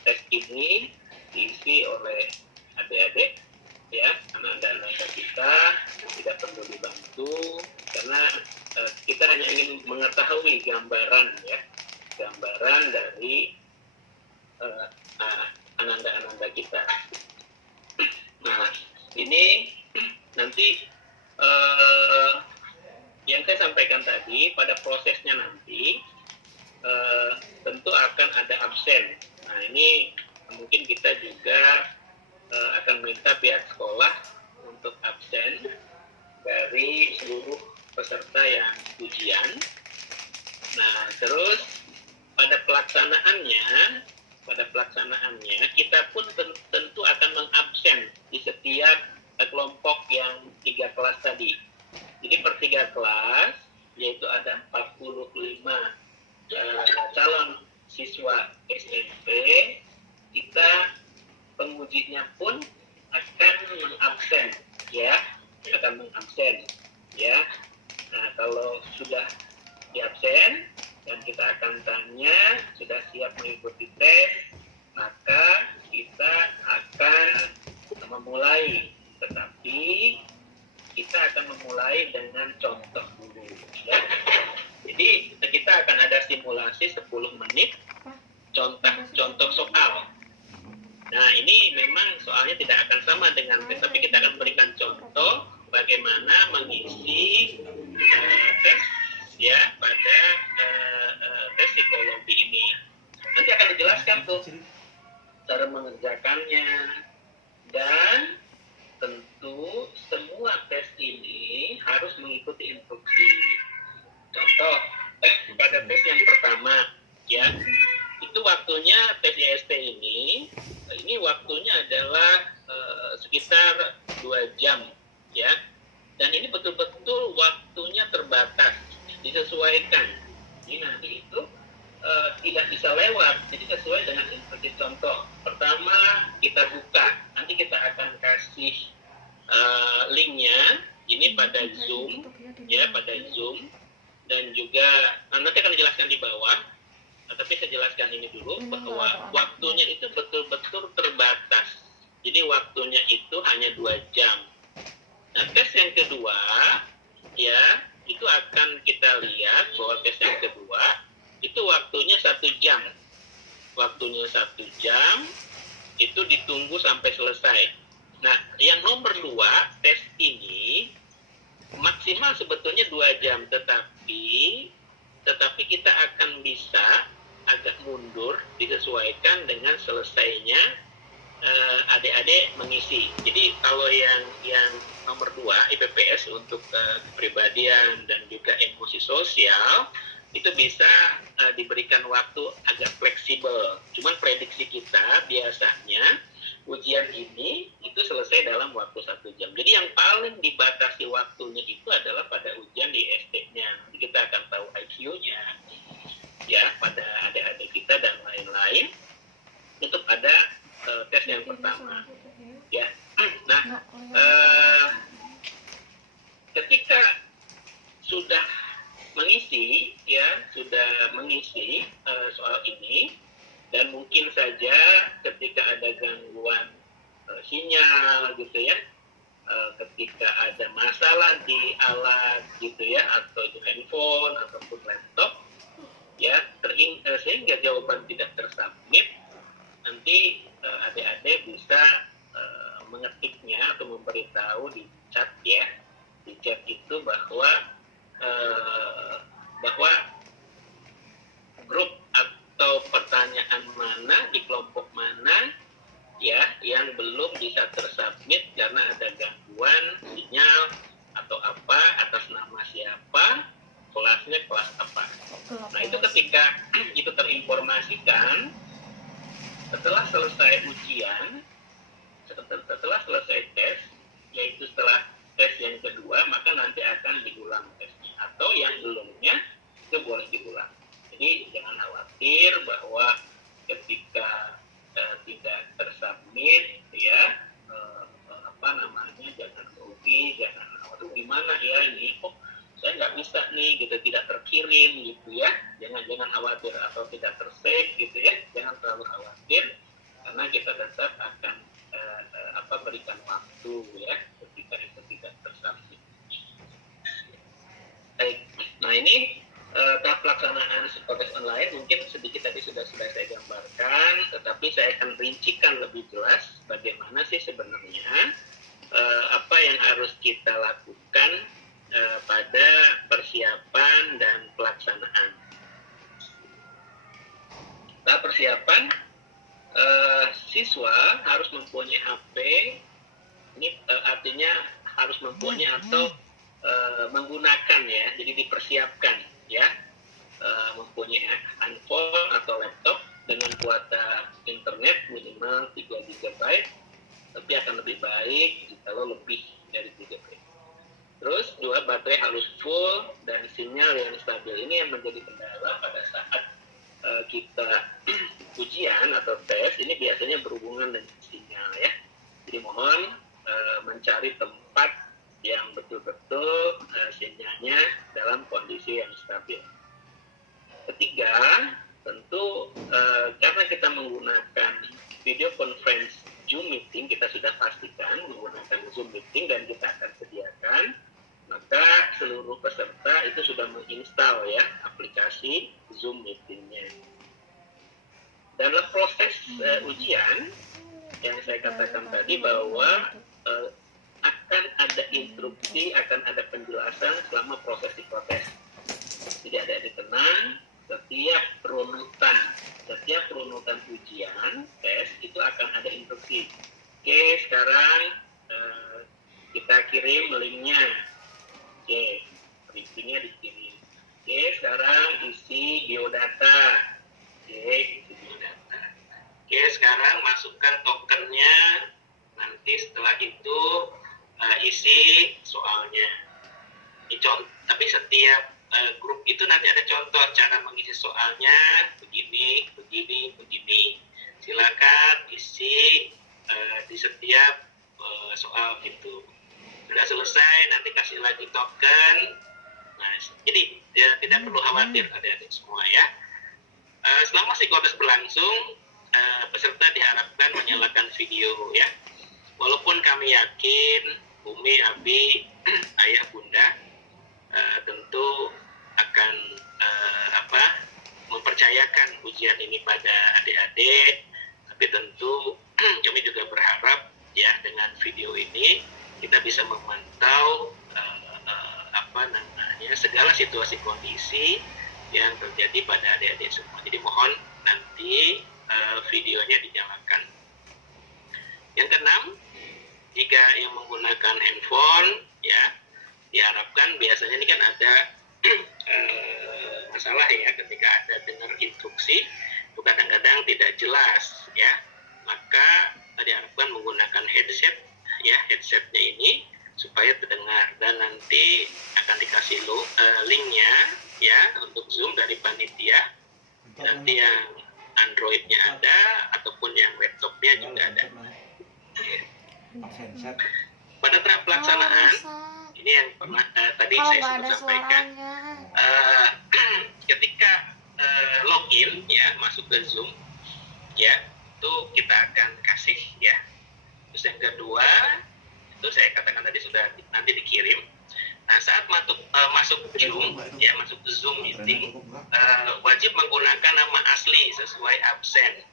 tes ini diisi oleh adik-adik ya, anak-anak kita, tidak perlu dibantu karena kita hanya ingin mengetahui gambaran dari anak-anak kita. Nah ini nanti yang saya sampaikan tadi, pada prosesnya nanti tentu akan ada absen. Nah ini mungkin kita juga akan minta pihak sekolah untuk absen dari seluruh peserta yang ujian. Nah terus pada pelaksanaannya kita pun tentu akan mengabsen di setiap kelompok yang 3 kelas tadi. Jadi per 3 kelas yaitu ada 45 calon siswa SMP, kita pengujinya pun akan mengabsen ya. Nah kalau sudah diabsen dan kita akan tanya sudah siap mengikuti tes, maka kita akan memulai, tetapi kita akan memulai dengan contoh dulu ya. Jadi kita akan ada simulasi 10 menit contoh soal. Nah ini memang soalnya tidak akan sama dengan tes, tapi kita akan berikan contoh bagaimana mengisi tes ya pada tes psikologi ini. Nanti akan dijelaskan tuh cara mengerjakannya, dan tentu semua tes ini harus mengikuti instruksi. Contoh pada tes yang pertama ya, itu waktunya tes IST ini waktunya adalah sekitar 2 jam ya, dan ini betul-betul waktunya terbatas, disesuaikan. Jadi nanti itu tidak bisa lewat, jadi sesuai dengan instruksi. Contoh pertama kita buka, nanti kita akan kasih linknya ini pada Zoom ya, pada Zoom, dan juga nanti akan dijelaskan di bawah. Tapi saya jelaskan ini dulu bahwa waktunya itu betul-betul terbatas. Jadi waktunya itu hanya 2 jam. Nah tes yang kedua ya, itu akan kita lihat bahwa tes yang kedua itu waktunya 1 jam. Waktunya 1 jam itu ditunggu sampai selesai. Nah yang nomor 2 tes ini maksimal sebetulnya 2 jam, tetapi tetapi kita akan bisa agak mundur disesuaikan dengan selesainya adik-adik mengisi. Jadi kalau yang nomor 2 IPPS untuk kepribadian dan juga emosi sosial itu bisa diberikan waktu agak fleksibel. Cuman prediksi kita biasanya ujian ini itu selesai dalam waktu 1 jam. Jadi yang paling dibatasi waktunya itu adalah pada ujian di SD-nya. Nanti kita akan tahu IQ-nya ya pada adik-adik kita dan lain-lain untuk ada tes yang pertama ya. Nah ketika sudah mengisi soal ini, dan mungkin saja ketika ada gangguan sinyal gitu ya, ketika ada masalah di alat gitu ya, atau di handphone ataupun laptop ya, sehingga jawaban tidak tersubmit, nanti adik-adik bisa mengetiknya atau memberitahu di chat ya, di chat itu bahwa grup atau pertanyaan mana di kelompok mana ya yang belum bisa tersubmit karena ada gangguan sinyal atau apa, atas nama siapa, kelasnya kelas apa. Nah itu ketika itu terinformasikan setelah selesai ujian, setelah selesai tes, yaitu setelah tes yang kedua, maka nanti akan diulang tesnya, atau yang belumnya itu boleh diulang. Jadi jangan khawatir bahwa ketika tidak tersubmit ya jangan rugi, jangan waduh gimana ya ini kok saya nggak bisa nih gitu, tidak terkirim gitu ya, jangan khawatir, atau tidak tersave gitu ya, jangan terlalu khawatir karena kita tetap akan berikan waktu ya ketika itu tidak tersubmit. Baik, nah ini tahap pelaksanaan psikotes online mungkin sedikit tadi sudah saya gambarkan, tetapi saya akan rincikan lebih jelas bagaimana sih sebenarnya apa yang harus kita lakukan pada persiapan dan pelaksanaan. Tahap persiapan, siswa harus mempunyai HP, ini artinya harus mempunyai atau menggunakan ya, jadi dipersiapkan ya, mempunyai handphone atau laptop dengan kuota internet minimal 3 GB, tapi akan lebih baik kalau lebih dari 3 GB. Terus 2, baterai harus full dan sinyal yang stabil. Ini yang menjadi kendala pada saat kita ujian atau tes, ini biasanya berhubungan dengan sinyal ya. Jadi mohon mencari tempat yang betul-betul sinyalnya dalam kondisi yang stabil. Ketiga, tentu karena kita menggunakan video conference Zoom meeting, kita sudah pastikan menggunakan Zoom meeting dan kita akan sediakan, maka seluruh peserta itu sudah menginstal ya aplikasi Zoom meetingnya. Dalam proses ujian yang saya katakan tadi bahwa akan ada instruksi, akan ada penjelasan selama proses psikotes. Jadi ada tenang, setiap runutan ujian tes itu akan ada instruksi. Oke, sekarang kita kirim linknya. Oke, linknya dikirim. Oke, sekarang isi biodata. Oke, isi biodata. Oke, sekarang masukkan tokennya. Nanti setelah itu isi soalnya. Tapi setiap grup itu nanti ada contoh cara mengisi soalnya, begini. Silakan isi di setiap soal itu. Sudah selesai, nanti kasih lagi token. Nah, jadi ya, tidak perlu khawatir adik-adik semua ya. Selama psikotes berlangsung, peserta diharapkan menyalakan video ya. Walaupun kami yakin Umi, Abi, Ayah, Bunda tentu akan mempercayakan ujian ini pada adik-adik, tapi tentu kami juga berharap ya dengan video ini kita bisa memantau segala situasi kondisi yang terjadi pada adik-adik semua. Jadi mohon nanti videonya dinyalakan. Yang keenam, jika yang menggunakan handphone ya diharapkan, biasanya ini kan ada masalah ya ketika ada dengar instruksi itu kadang-kadang tidak jelas ya, maka diharapkan menggunakan headset ya, headsetnya ini supaya terdengar, dan nanti akan dikasih linknya ya untuk Zoom dari panitia, nanti yang Androidnya ada ataupun yang laptopnya juga ada. Pada tahap pelaksanaan ini yang pernah tadi saya sudah sampaikan, ketika login ya masuk ke Zoom ya, itu kita akan kasih ya. Terus yang kedua itu saya katakan tadi sudah nanti dikirim. Nah, saat masuk Zoom ya, masuk ke Zoom meeting, wajib menggunakan nama asli sesuai absen.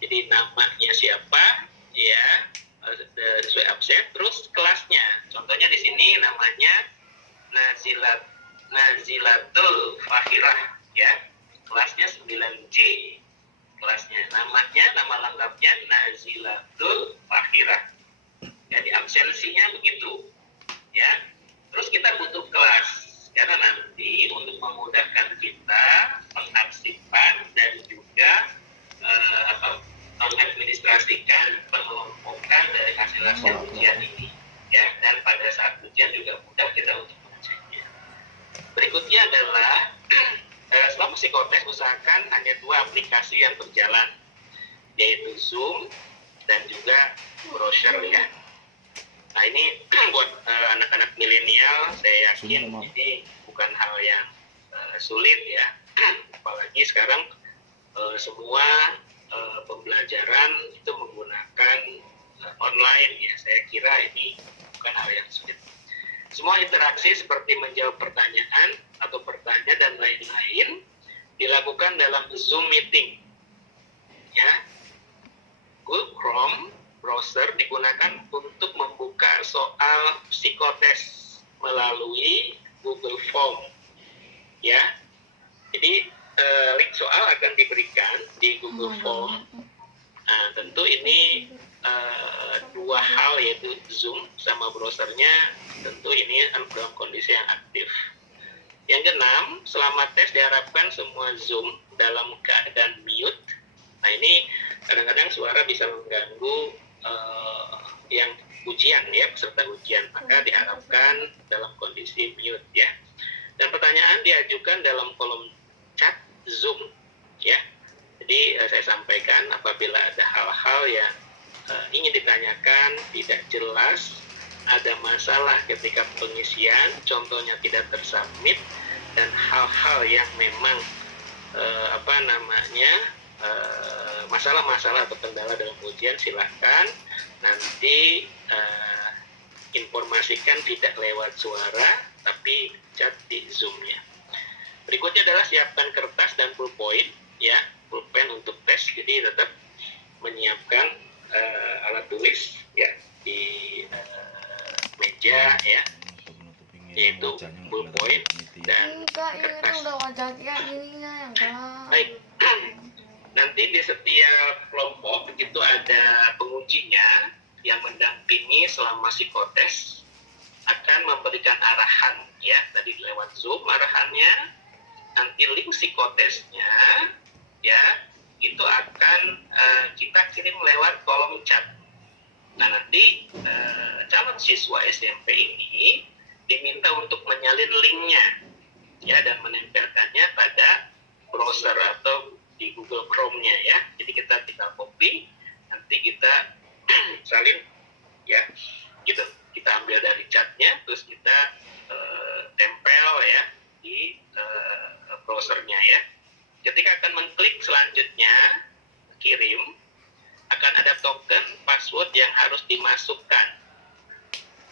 Jadi namanya siapa ya, sesuai absen, terus kelasnya. Contohnya di sini namanya Nazilatul Fahirah ya, kelasnya 9C. Kelasnya, namanya, nama lengkapnya Nazilatul Fahirah. Jadi absensinya begitu ya. Terus kita butuh kelas karena nanti untuk memudahkan kita pengarsipan dan juga mengadministrasikan pengelompokan dari hasil ujian ini ya, dan pada saat ujian juga mudah kita untuk mengeceknya. Berikutnya adalah selama psikotes usahakan hanya 2 aplikasi yang berjalan, yaitu Zoom dan juga browser ya. Nah, ini buat anak-anak milenial saya yakin ini bukan hal yang sulit ya, apalagi sekarang semua pembelajaran itu menggunakan online ya. Saya kira ini bukan hal yang sulit. Semua interaksi seperti menjawab pertanyaan atau bertanya dan lain-lain dilakukan dalam Zoom meeting ya. Google Chrome browser digunakan untuk membuka soal psikotes melalui Google Form ya. Jadi link soal akan diberikan di Google Form. Nah, tentu ini 2 hal, yaitu Zoom sama browsernya, tentu ini dalam kondisi yang aktif. Yang keenam, selama tes diharapkan semua Zoom dalam keadaan mute. Nah, ini kadang-kadang suara bisa mengganggu yang ujian ya, peserta ujian, maka diharapkan dalam kondisi mute ya. Dan pertanyaan diajukan dalam kolom chat Zoom ya. Jadi saya sampaikan apabila ada hal-hal yang ingin ditanyakan tidak jelas, ada masalah ketika pengisian, contohnya tidak tersubmit, dan hal-hal yang memang masalah-masalah atau kendala dalam ujian, silahkan nanti informasikan tidak lewat suara tapi chat di Zoom-nya. Berikutnya adalah siapkan kertas dan pulpen ya, pulpen untuk tes. Jadi tetap menyiapkan alat tulis ya di meja ya, yaitu pulpen dan kertas. Baik. Nanti di setiap kelompok itu ada penguncinya yang mendampingi selama psikotes, akan memberikan arahan ya, tadi lewat Zoom arahannya. Nanti link psikotesnya ya itu akan kita kirim lewat kolom chat. Nah, nanti calon siswa SMP ini diminta untuk menyalin linknya ya, dan menempelkannya pada browser atau di Google Chrome-nya ya. Jadi kita tinggal copy, nanti kita salin ya gitu. Kita ambil dari chatnya, terus kita tempel ya di browsernya ya. Ketika akan mengklik selanjutnya kirim, akan ada token password yang harus dimasukkan.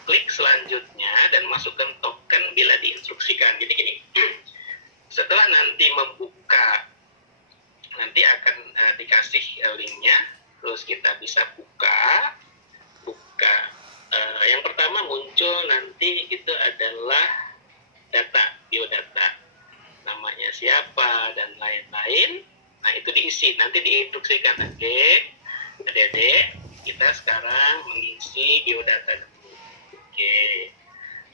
Klik selanjutnya dan masukkan token bila diinstruksikan. Jadi gini, setelah nanti membuka, nanti akan dikasih linknya, terus kita bisa buka. Yang pertama muncul nanti itu adalah data, biodata, namanya namanya siapa dan lain-lain. Nah, itu diisi, nanti diinstruksikan. Oke, adik-adik, kita sekarang mengisi biodata dulu. Oke,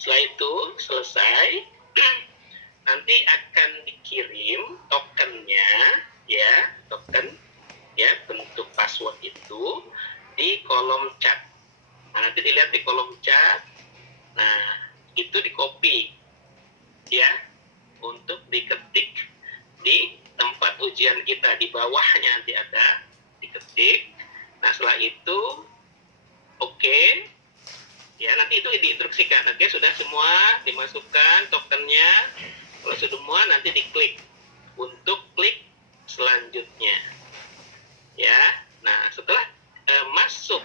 setelah itu selesai, nanti akan dikirim tokennya, ya, token, ya, bentuk password itu di kolom chat. Nah, nanti dilihat di kolom chat. Nah, itu di copy, ya, untuk diketik di tempat ujian kita, di bawahnya nanti ada diketik. Nah, setelah itu oke, ya, nanti itu diinstruksikan. Oke, sudah semua dimasukkan tokennya. Kalau sudah semua, nanti diklik untuk klik selanjutnya, ya. Nah, setelah masuk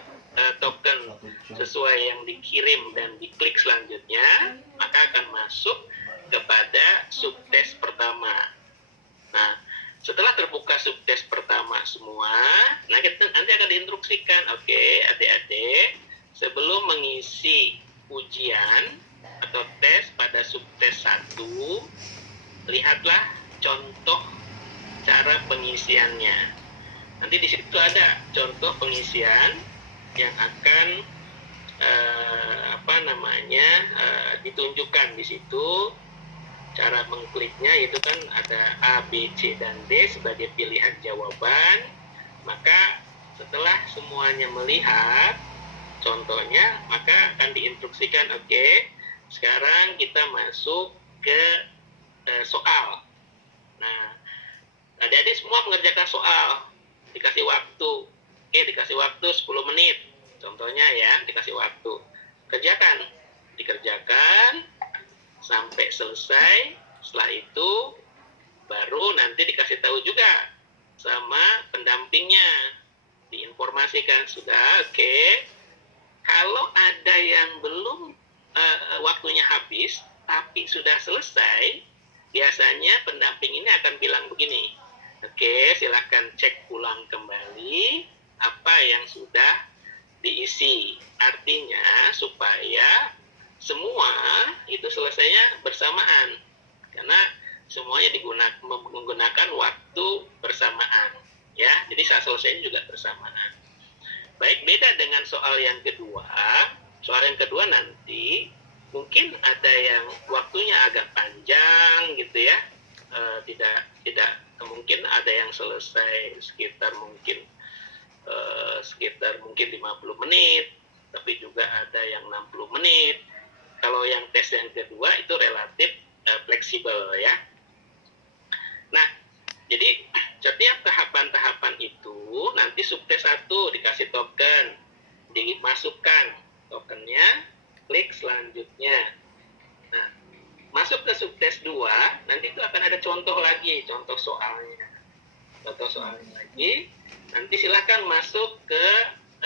token sesuai yang dikirim dan diklik selanjutnya, maka akan masuk kepada subtes pertama. Nah, setelah terbuka subtes pertama semua, nah kita nanti akan diinstruksikan, oke, adik-adik, sebelum mengisi ujian atau tes pada subtes 1, lihatlah contoh cara pengisiannya. Nanti di situ ada contoh pengisian yang akan ditunjukkan di situ. Cara mengkliknya itu kan ada A, B, C, dan D sebagai pilihan jawaban. Maka setelah semuanya melihat contohnya, maka akan diinstruksikan, oke, sekarang kita masuk ke soal. Nah, adik-adik semua mengerjakan soal, dikasih waktu. Oke, dikasih waktu 10 menit. Contohnya ya, dikasih waktu. Dikerjakan sampai selesai. Setelah itu baru nanti dikasih tahu juga sama pendampingnya, diinformasikan sudah oke. Kalau ada yang belum waktunya habis tapi sudah selesai, biasanya pendamping ini akan bilang begini, oke, silakan cek ulang kembali apa yang sudah diisi. Artinya supaya semua itu selesainya bersamaan, karena semuanya menggunakan waktu bersamaan, ya. Jadi saat selesai juga bersamaan. Baik, beda dengan soal yang kedua. Soal yang kedua nanti mungkin ada yang waktunya agak panjang gitu ya. Tidak mungkin ada yang selesai sekitar mungkin 50 menit, tapi juga ada yang 60 menit. Kalau yang tes yang kedua itu relatif fleksibel ya. Nah, jadi setiap tahapan-tahapan itu nanti subtes 1 dikasih token, dimasukkan tokennya, klik selanjutnya. Nah, masuk ke subtes 2, nanti itu akan ada contoh lagi, contoh soalnya lagi. Nanti silakan masuk ke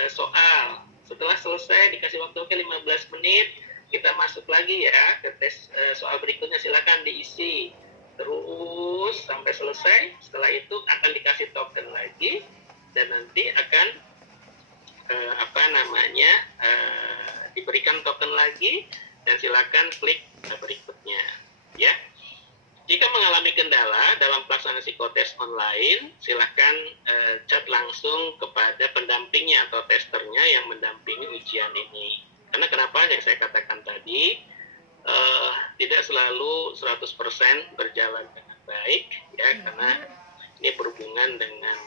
soal. Setelah selesai dikasih waktu 15 menit, kita masuk lagi ya ke tes soal berikutnya, silakan diisi terus sampai selesai. Setelah itu akan dikasih token lagi dan nanti akan diberikan token lagi dan silakan klik berikutnya ya. Jika mengalami kendala dalam pelaksanaan psikotes online, silakan chat langsung kepada pendampingnya atau testernya yang mendampingi ujian ini. Karena kenapa yang saya katakan tadi, tidak selalu 100% berjalan dengan baik ya, karena ini berhubungan dengan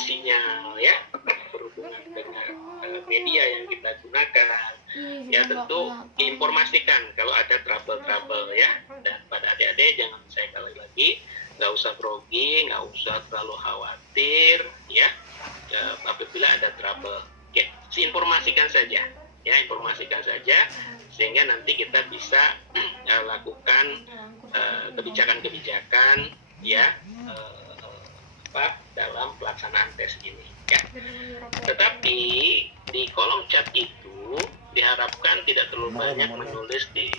sinyal ya, berhubungan dengan media yang kita gunakan ya. Tentu diinformasikan kalau ada trouble ya, dan pada adik-adik jangan, saya kali lagi, nggak usah grogi, nggak usah terlalu khawatir ya, apabila ada trouble. Oke, informasikan saja ya, informasikan saja sehingga nanti kita bisa lakukan kebijakan-kebijakan ya dalam pelaksanaan tes ini ya. Tetapi di kolom chat itu diharapkan tidak terlalu banyak menulis di